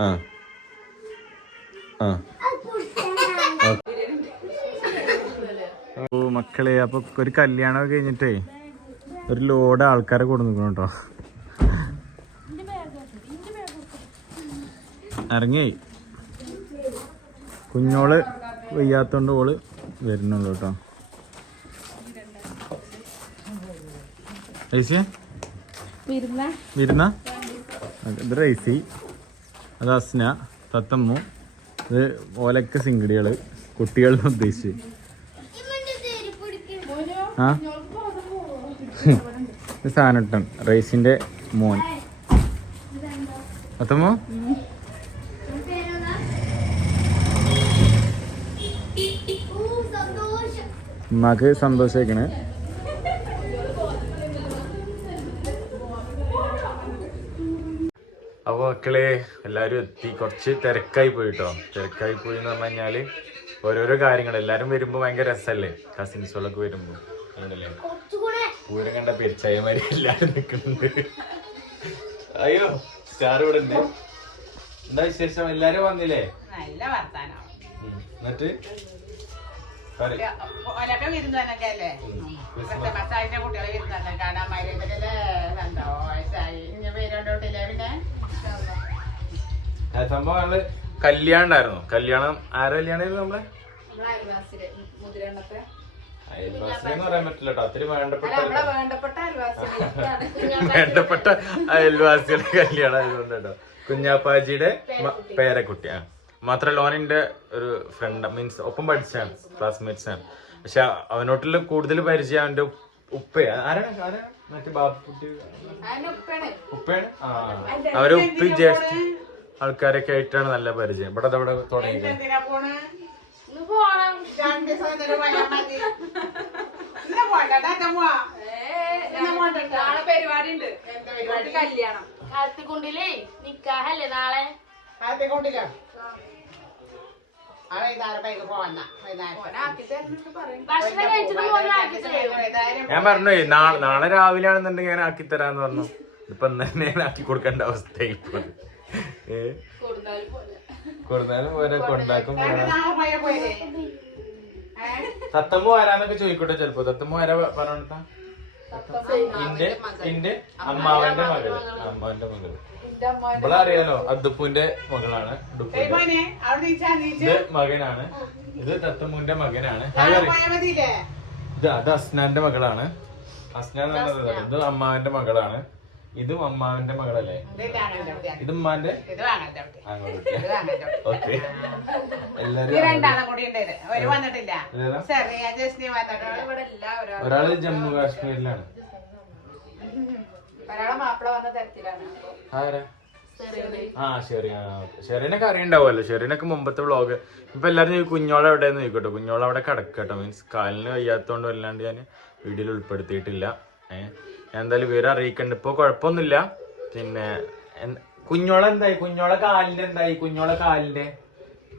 ആ. ആ. ഓ മക്കളെ അപ്പൊ ഒരു കല്യാണം കഴിഞ്ഞിട്ടേ ഒരു ലോഡ് ആൾക്കാരെ കൊടുക്കുന്നു കേട്ടോ. ഇറങ്ങി. കുഞ്ഞോൾ വയ്യാത്തോണ്ട് ഓൾ വരുന്നുള്ളൂ കേട്ടോ. ഐസിയ വിരുന്ന? ഇത് റൈസി. അത് അസ്ന തത്തമ്മു. ഇത് ഓലക്ക സിംഗടികൾ കുട്ടികളെ ഉദ്ദേശിച്ച്. ആ? ഇത് റൈസിന്റെ മോൻ. തത്തമ്മു? ഉമ്മാക്ക് സന്തോഷേക്കണ് അപ്പൊ മക്കളെ എല്ലാവരും എത്തി. കുറച്ച് തിരക്കായി പോയിട്ടോ തിരക്കായി പോയി എന്ന് പറഞ്ഞു കഴിഞ്ഞാൽ ഓരോരോ കാര്യങ്ങൾ എല്ലാരും വരുമ്പോ ഭയങ്കര രസല്ലേ? കസിൻസുകളൊക്കെ വരുമ്പോ. അങ്ങനല്ലേ? പൂരം കണ്ട പെരിച്ചായമാരി എല്ലാരും നിക്കുന്നുണ്ട്. അയ്യോ സ്റ്റാർ ഇവിടെ ഉണ്ട്. എന്താ വിശേഷം? എല്ലാരും വന്നില്ലേ? നല്ല വർത്താനം. ഉം. എന്നിട്ട്. ഓലൊക്കെ വിരുന്നൊക്കെ അല്ലേ? കുട്ടികളെ വിരുന്നല്ലേ കാണാൻ മരുന്നിലെ സന്തോഷായി. ഇങ്ങനെ പേരോട്ടില്ലേ പിന്നെ? സംഭവം നമ്മൾ കല്യാണം ഉണ്ടായിരുന്നു. കല്യാണം ആരെ കല്യാണമായിരുന്നു നമ്മളെ? അയൽവാസിന്ന് പറയാൻ പറ്റില്ല കേട്ടോ അത്രയും വേണ്ടപ്പെട്ട വേണ്ടപ്പെട്ട അയൽവാസികളുടെ കല്യാണം ആയതുകൊണ്ട് കേട്ടോ കുഞ്ഞാപ്പാജിയുടെ മ- പേരക്കുട്ടി. ആ. മാത്രല്ല ഓനിന്റെ ഒരു ഫ്രണ്ട് മീൻസ് ഒപ്പം പഠിച്ചാണ് ക്ലാസ്മേറ്റ്സ് ആണ്. പക്ഷെ അവനോട്ടുള്ള കൂടുതൽ പരിചയം അവന്റെ ഉപ്പ ആരാണ്? ആരാണ്? മറ്റേ ബാപ്പുട്ടി? ഉപ്പയാണ്. ആ. അവരെ ഉപ്പി ജ്യേഷ്ഠ ആൾക്കാരൊക്കെ ആയിട്ടാണ് നല്ല പരിചയം. ഇവിടെ ഇവിടെ തുടങ്ങി? കല്യാണം. നിക്കാഹല്ലേ നാളെ? ഞാൻ പറഞ്ഞു നാളെ നാളെ രാവിലെ ആണെന്നുണ്ടെങ്കിൽ ഞാൻ ആക്കി തരാന്ന് പറഞ്ഞു. ഇപ്പൊ തന്നെ ആക്കി കൊടുക്കേണ്ട അവസ്ഥ ഇപ്പൊ ഏ? പോരെ കൊണ്ടാക്കും തത്തമ്മ വരാന്നൊക്കെ ചോദിക്കട്ടെ ചെലപ്പോ. തത്തമ്മ വരാ പറഞ്ഞ ഇന്റെ ഇന്റെ അമ്മാവന്റെ മകൾ. അമ്മാവന്റെ മകൾ. ഇവിടെ അറിയാലോ അദ്ദുപ്പുവിന്റെ മകളാണ്. ഇത് മകനാണ്. ഇത് തത്തമ്മുവിന്റെ മകനാണ്. ഇത് അത് അസ്നാന്റെ മകളാണ്. അസ്നാൻ. ഇത് അമ്മാവന്റെ മകളാണ്. ഇതും അമ്മാവിന്റെ മകളല്ലേ? ഇത് ഉമ്മാന്റെ. ഓക്കെ. ഈ എല്ലാരും ഒരാൾ ജമ്മു കാശ്മീരിലാണ്. ആ ഷെറി ഷെറിനൊക്കെ ഷെറീനൊക്കെ അറിയണ്ടാവുമല്ലോ. ഷെറിനൊക്കെ മുമ്പത്തെ വ്ളോഗ്. ഇപ്പൊ എല്ലാരും കുഞ്ഞോളെ എവിടെയെന്ന് ചോദിക്കട്ടെ? കുഞ്ഞോളെ അവിടെ കിടക്കട്ടോ. മീൻസ് കാലിന് വയ്യാത്തോണ്ട് വല്ലാണ്ട് ഞാൻ വീഡിയോയിൽ ഉൾപ്പെടുത്തിയിട്ടില്ല. ഏഹ് ഞാൻ എന്തായാലും വിവരം അറിയിക്കണ്ട്. ഇപ്പൊ കുഴപ്പമൊന്നുമില്ല. പിന്നെ കുഞ്ഞോളെ എന്തായി? കുഞ്ഞോളെ കാലിന്റെ എന്തായി? കുഞ്ഞോളെ കാലിന്റെ?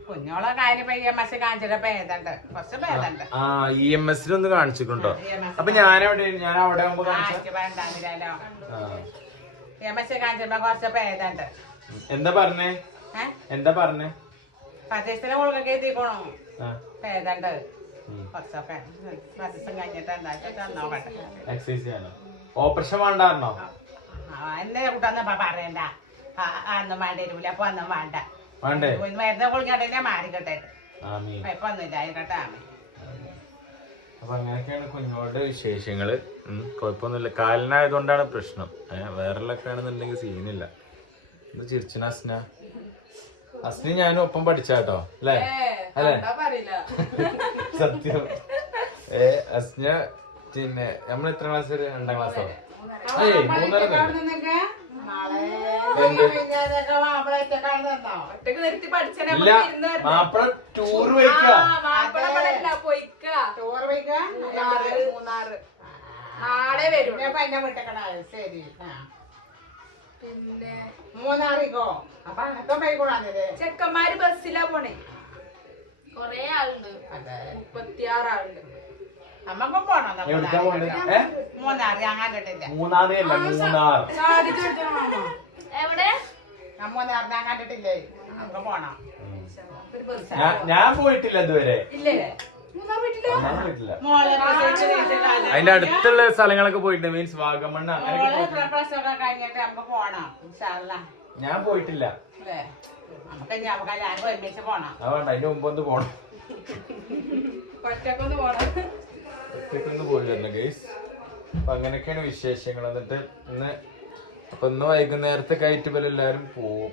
കുഞ്ഞോളെ കാര്യം പയ്യ മസ കാഞ്ചിയുടെ ഭേദമുണ്ട് കുറച്ച് ഭേദമുണ്ട് ആ ഇ എം എസിൽ ഒന്ന് കാണിച്ചിട്ടുണ്ടോ? അപ്പൊ ഞാൻ എവിടെ ഞാൻ അവിടെ കുറച്ച് ഭേദമുണ്ട് എന്താ പറഞ്ഞേ? എന്താ പറഞ്ഞേ? പതിസത്തിന് മുളകൊക്കെ എത്തിക്കണോ ആ. ഭേദമുണ്ട് ഉം. കുറച്ചൊക്കെ പതിസം കഴിഞ്ഞിട്ട് എന്താ തന്നോക്കട്ടെ എക്സസൈസ് ചെയ്യാനോ? ഓപ്പറേഷൻ വേണ്ടായിരുന്നോ? എന്നെ കൂട്ടൊന്നും പറയണ്ട. അന്നും വേണ്ട വരൂല അപ്പൊ അന്നും വേണ്ട. വേണ്ടേ? മരുന്ന് കുളിക്കട്ടെ മാറിക്കട്ടെ. ഇപ്പൊ ഒന്നുമില്ല ആയിക്കോട്ടെ ആമേ അപ്പൊ അങ്ങനെയൊക്കെയാണ് കുഞ്ഞുങ്ങളുടെ വിശേഷങ്ങൾ. കുഴപ്പമൊന്നുമില്ല. കാലിനായതുകൊണ്ടാണ് പ്രശ്നം. വേറെ വേറെല്ലൊക്കെ ആണെന്നുണ്ടെങ്കിൽ സീനില്ല. ഇത് ചിരിച്ചിന അസ്ന? അസ്നി ഞാനും ഒപ്പം പഠിച്ചാട്ടോ അല്ലേ? അല്ലേ? സത്യം. ഏ അസ്ന പിന്നെ നമ്മൾ എത്ര ക്ലാസ് വരെ? രണ്ടാം ഏയ് മൂന്നര ഇല്ല മാപ്പിള ടൂർ ടൂർ പൊയ്ക്ക. നാളെ. വരും. ശരി പിന്നെ? മൂന്നാറിക്കോ? അപ്പൊ ചെക്കന്മാര് ബസ്സിലാ പോണേ. കൊറേ ആളുണ്ട്. മുപ്പത്തിയാറാളുണ്ട്. മുപ്പത്തിയാറ് ആളുണ്ട് നമ്മക്കും പോണോ നമ്മൾ എവിടുക്കാ പോണ്ടേ ഏ? മൂന്നാറ് ഞാൻ കണ്ടിട്ടില്ല മൂന്നാറേ അല്ല മൂന്നാർ കൊടുക്കണം എവിടെ? കണ്ടിട്ടില്ലേ നമുക്ക് പോണം. ഞാൻ- ഞാൻ പോയിട്ടില്ല ഇതുവരെ. ഇല്ലേ? മൂന്നാർ ഞാൻ പോയിട്ടില്ല. മോളെ പ്രസവിച്ച് വീട്ടിലാണ്. അതിന്റെ അടുത്തുള്ള സ്ഥലങ്ങളൊക്കെ പോയിട്ടുണ്ട് മീൻസ് വാഗമണ്ണ അങ്ങനെയൊക്കെ മോളെ പോയിട്ടുണ്ട്. പ്രസവമൊക്കെ കഴിഞ്ഞിട്ട് നമുക്ക് പോണം ഇൻഷാല്ലാ. ഞാൻ പോയിട്ടില്ല. അല്ലേ? നമുക്ക് ഇനി നമുക്ക് എല്ലാവരും ഒരുമിച്ച് പോണം. വേണ്ട അതിന്റെ മുമ്പ് ഒന്ന് പോണം. ഒറ്റക്കൊന്ന് പോണം. ഒറ്റക്കൊന്ന് പോയി വരണം ഗൈസ് അപ്പൊ അങ്ങനെയൊക്കെയാണ് വിശേഷങ്ങൾ. എന്നിട്ട് ഇന്ന് അപ്പൊ ഇന്ന് വൈകുന്നേരത്തെ കയറ്റ് പോലെ എല്ലാവരും പോവും.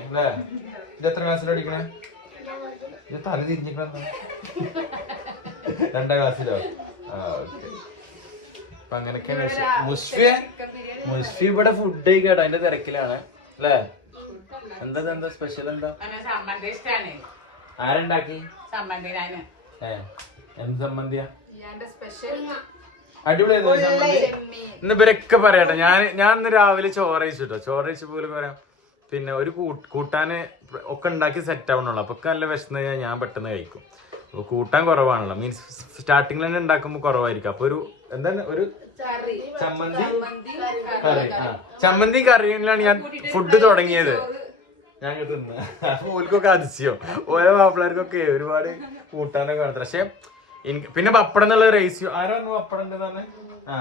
അല്ലേ? ഇത് എത്ര ക്ലാസ്സിൽ പഠിക്കണേ? ഇത് തല തിരിഞ്ഞിക്കണം രണ്ടാം ക്ലാസ്സിലോ ആ ഓക്കെ അപ്പൊ അങ്ങനെയൊക്കെയാണ് മുസ്ഫി മുസ്ഫി ഇവിടെ ഫുഡ് കേട്ടോ അതിന്റെ തിരക്കിലാണ്. അല്ലേ? എന്താ എന്താ സ്പെഷ്യൽ ഉണ്ടോ ആരുണ്ടാക്കി? ഏ എന്ത് സംബന്ധിയാ അടിപൊളിയായിരുന്നു ഇന്ന് ഇവരൊക്കെ പറയട്ടെ ഞാൻ ഞാൻ ഇന്ന് രാവിലെ ചോറ് കഴിച്ചിട്ടോ. ചോറ് കഴിച്ച പോലും പറയാം. പിന്നെ ഒരു കൂട്ട്- കൂട്ടാന് ഒക്കെ ഉണ്ടാക്കി സെറ്റ് ആവണുള്ളൂ. അപ്പൊ നല്ല വിശന്ന് കഴിഞ്ഞാൽ ഞാൻ പെട്ടെന്ന് കഴിക്കും. അപ്പൊ കൂട്ടാൻ കുറവാണല്ലോ. മീൻസ് സ്റ്റാർട്ടിങ്ങിൽ തന്നെ ഉണ്ടാക്കുമ്പോൾ കുറവായിരിക്കും. അപ്പൊ ഒരു എന്താണ്? ഒരു ചമ്മന്തി? മന്തി കറി. ആ. ചമ്മന്തി കറിയിലാണ് ഞാൻ ഫുഡ് തുടങ്ങിയത്. ഞാൻ തിന്ന്. ഓൽക്കൊക്കെ അതിശയോ. ഓരോ മാപ്പിളർക്കൊക്കെ ഒരുപാട് കൂട്ടാനൊക്കെ കാണുന്നത് പക്ഷെ പിന്നെ പപ്പടം എന്നുള്ള റേസിയോ ആരാണ് പറഞ്ഞു പപ്പടം ഉണ്ടെന്ന് ആ.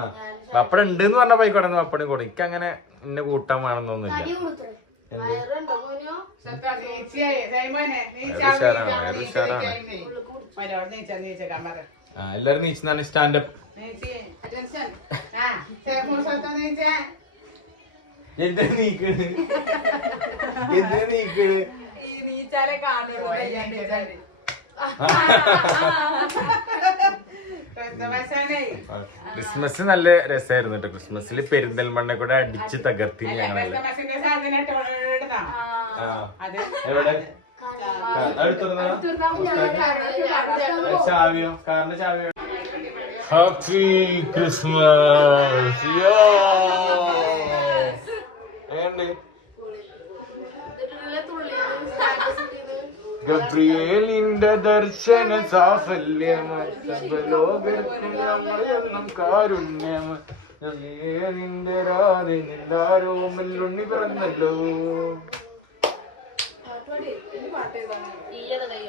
പപ്പടം ഉണ്ട് എന്ന് പറഞ്ഞ എന്ന് പപ്പടം കൂടെ. എനിക്ക് അങ്ങനെ എന്നെ കൂട്ടാൻ വേണമെന്നൊന്നുമില്ല. എല്ലാരും നീച്ചാണ് സ്റ്റാൻഡപ്പ്. എന്തിനാ നീക്കണ്? എന്തിനാ നീക്കണ്? നീച്ചാലെ കാണുള്ളൂ ക്രിസ്മസ് നല്ല രസമായിരുന്നു കേട്ടോ. ക്രിസ്മസിൽ പെരിന്തൽമണ്ണ കൂടെ അടിച്ച് തകർത്തിന് അല്ല, ഞങ്ങളല്ലേ ചാവിയോ? കാറിന്റെ ചാവിയോ? ഹാപ്പി ക്രിസ്മസ് ഗബ്രിയേലിന്റെ ദർശന സാഫല്യമാലോകർക്കും കാരുണ്യം നിന്റെ രാധി നിന്താരോ മെല്ലുണ്ണി പിറന്നല്ലോ?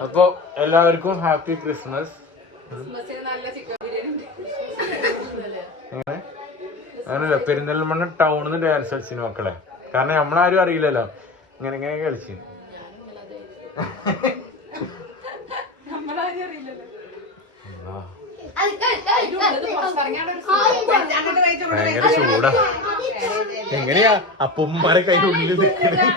അപ്പൊ എല്ലാവർക്കും ഹാപ്പി ക്രിസ്മസ്. അങ്ങനല്ല പെരിന്തൽമണ്ണ ടൗണിൽ നിന്ന് ഡാൻസ് കളിച്ചിന് മക്കളെ. കാരണം നമ്മളാരും അറിയില്ലല്ലോ. ഇങ്ങനെ ഇങ്ങനെ കളിച്ചു ഭയങ്കര ചൂടാ. എങ്ങനെയാ? അപ്പുമ്മാരെ കയ്യിൽ ഉള്ളിൽ നിൽക്കണേ കഴിഞ്ഞു.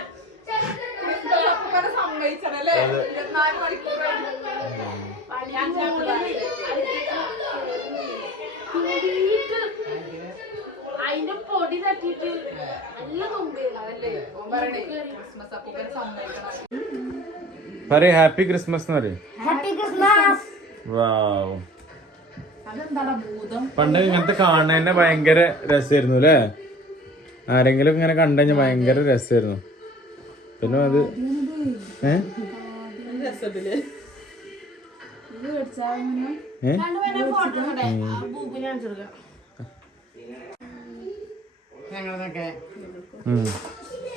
അതിന്റെ പൊടി തട്ടിട്ട് നല്ല കൊമ്പേല അതല്ലേ, ക്രിസ്മസ് അപ്പൂപ്പനെ സമ്മതിക്കണം. പറയ ഹാപ്പി ക്രിസ്മസ് എന്ന് പറയും. വാവ്. പണ്ട് ഇങ്ങനത്തെ കാണുന്നതന്നെ ഭയങ്കര രസമായിരുന്നു അല്ലേ ആരെങ്കിലും ഇങ്ങനെ കണ്ടു കഴിഞ്ഞാൽ ഭയങ്കര രസമായിരുന്നു പിന്നെ അത് ഏഹ്.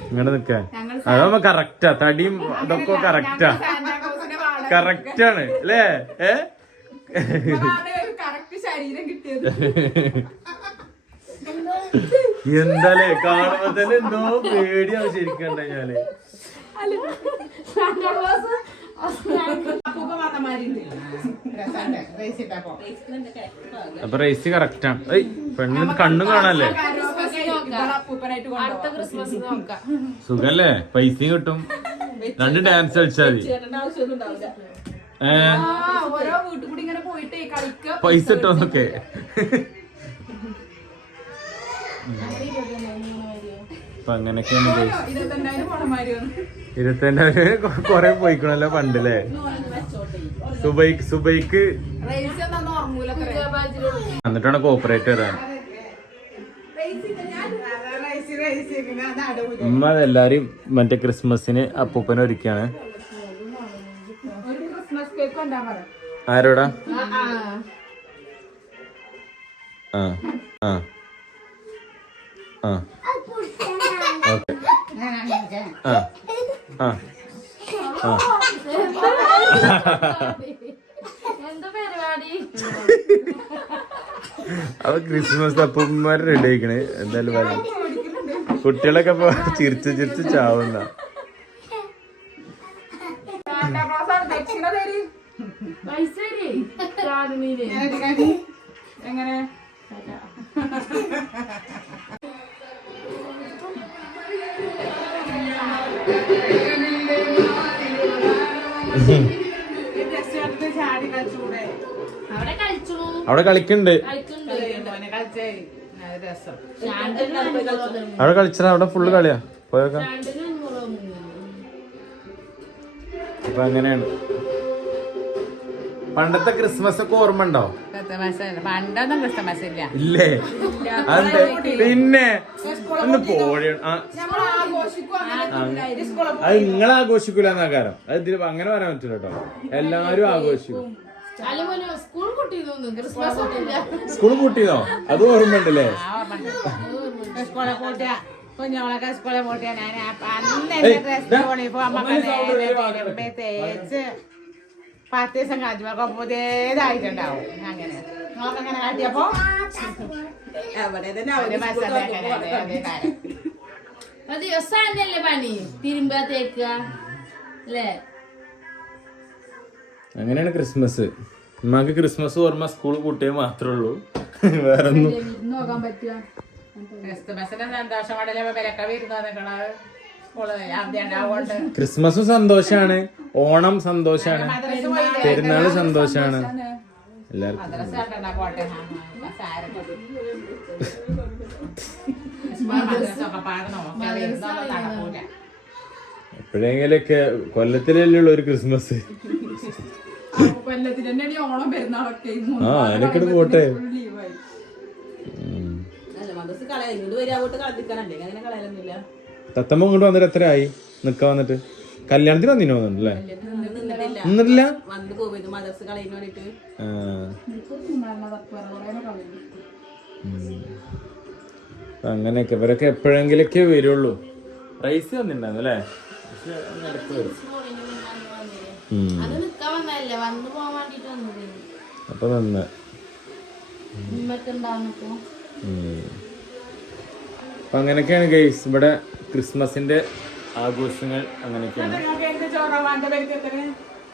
ഇങ്ങോട്ട് നിക്ക അതാവുമ്പോ കറക്റ്റാ തടിയും അതൊക്കെ കറക്റ്റാ കറക്റ്റാണ് അല്ലേ? ഏ? എന്താലേ? കാണുമ്പോ തന്നെ എന്തോ പേടിയാവും ശരിക്കും കണ്ടു അപ്പൊ റേസ് കറക്റ്റാണ് ഏയ് പെണ്ണിന് കണ്ണും കാണാല്ലേ? സുഖല്ലേ? പൈസയും കിട്ടും. രണ്ട് ഡാൻസ് കളിച്ചാൽ മതി. പൈസ ഇട്ടോന്നൊക്കെ അപ്പൊ അങ്ങനെയൊക്കെയാണ് ഇരുപത്തിരണ്ടായിരം കൊറേ പോയിക്കണല്ലോ പണ്ടല്ലേ സുബൈക്ക് സുബൈക്ക് എന്നിട്ടാണ് കോപ്പറേറ്റ് വരാൻ ഉമ്മ എല്ലാരും മറ്റേ ക്രിസ്മസിന് അപ്പൂപ്പനെ ഒരുക്കാണ്. ആരോടാ? ആ ആ. ആ. ഓക്കെ. ആ. ആ. അപ്പൊ ക്രിസ്മസ് അപ്പന്മാർ റെഡി ആയിക്കണേ. എന്തായാലും വരാം. കുട്ടികളൊക്കെ ഇപ്പൊ ചിരിച്ച് ചിരിച്ച് ചാവുന്ന. എങ്ങനെ ചാടി കളിച്ചൂടെ അവിടെ കളിക്കണ്ട്. കളിക്കുന്നുണ്ട് അവിടെ കളിച്ചാ അവിടെ ഫുള്ള് കളിയാ. പോയൊക്കെ അപ്പൊ അങ്ങനെയാണ്. പണ്ടത്തെ ക്രിസ്മസ് ഒക്കെ ഓർമ്മ ഉണ്ടോ? പണ്ടൊന്നും ഇല്ല. ഇല്ലേ? അതെ പിന്നെ? ഒന്ന് പോഴ അത് നിങ്ങൾ ആഘോഷിക്കൂല കാരണം അത് ഇതിന് അങ്ങനെ പറയാൻ പറ്റില്ല കേട്ടോ. എല്ലാവരും ആഘോഷിക്കും. അല്ല മോനെ സ്കൂൾ കൂട്ടിയതോ അത് ഓർമ്മയുണ്ടല്ലേ? കുഞ്ഞോളൊക്കെ സ്കൂളിൽ ഞാൻ അന്ന് എന്റെ ഡ്രസ് യൂണിഫോം തേച്ച് പത്ത് ദിവസം കാജ്മാർക്കും പുതിയതായിട്ടുണ്ടാവും. അങ്ങനെ. നോക്ക് അങ്ങനെ കാട്ടിയപ്പോ കാര്യം. അത് ദിവസം തന്നെയല്ലേ പണി. തിരുമ്പ തേക്കുക അല്ലേ? അങ്ങനെയാണ് ക്രിസ്മസ്. ഉമ്മാക്ക് ക്രിസ്മസ് ഓർമ്മ സ്കൂൾ കൂട്ടിയേ മാത്രമേ ഉള്ളൂ വേറൊന്നും നോക്കാൻ പറ്റുക ക്രിസ്തുമസിന്റെ സന്തോഷമാണല്ലോ വിലക്ക വരുന്ന നിക്കണത് സ്കൂൾ അവധി ഉണ്ടാവുകൊണ്ട് ക്രിസ്മസും സന്തോഷാണ്. ഓണം സന്തോഷാണ്? പെരുന്നാൾ സന്തോഷാണ്. എല്ലാവർക്കും എപ്പോഴെങ്കിലൊക്കെ കൊല്ലത്തിലല്ലേ ഉള്ളൂ ഒരു ക്രിസ്മസ്. ആ മാസം പോട്ടെ. തത്തമ്മ ഇങ്ങോട്ട് വന്നിട്ട് എത്രയായി? ആയി നിക്ക വന്നിട്ട്? കല്യാണത്തിന് വന്നിനോ അല്ലേ നിന്നിട്ടില്ല അങ്ങനെയൊക്കെ ഇവരൊക്കെ എപ്പോഴെങ്കിലൊക്കെ വരുള്ളൂ. റൈസ് വന്നിട്ടുണ്ടായിരുന്നു അല്ലേ? അപ്പൊ നന്ന് അങ്ങനെയൊക്കെയാണ് ഗൈസ്. ഇവിടെ ക്രിസ്മസിന്റെ ആഘോഷങ്ങൾ അങ്ങനെയൊക്കെയാണ്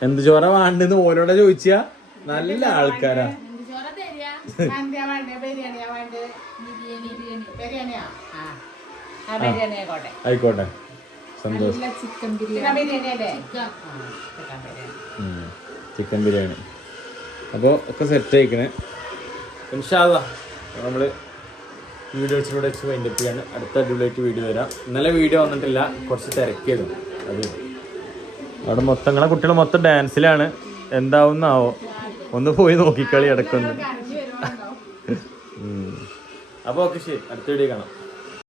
എന്ത് ചോറ വേണ്ടെന്ന് ഓരോടെ ചോദിച്ചാ നല്ല ആൾക്കാരാ ആയിക്കോട്ടെ സന്തോഷം ചിക്കൻ ബിരിയാണി അപ്പോ അപ്പോൾ ഒക്കെ സെറ്റ് ആയിക്കണേ ഇൻഷാല്ല നമ്മൾ വീഡിയോസിലൂടെ വെച്ച് വൈൻഡപ്പ് ചെയ്യാണ്. അടുത്ത അടിപൊളിയായിട്ട് വീഡിയോ വരാം. ഇന്നലെ വീഡിയോ വന്നിട്ടില്ല. കുറച്ച് തിരക്കിയതും. അത് അവിടെ മൊത്തം നിങ്ങളെ കുട്ടികൾ മൊത്തം ഡാൻസിലാണ് എന്താവുന്നാവോ? ഒന്ന് പോയി നോക്കിക്കളി ഇടക്കൊന്ന് അപ്പോൾ ഓക്കെ ശരി. അടുത്ത വീഡിയോ കാണാം.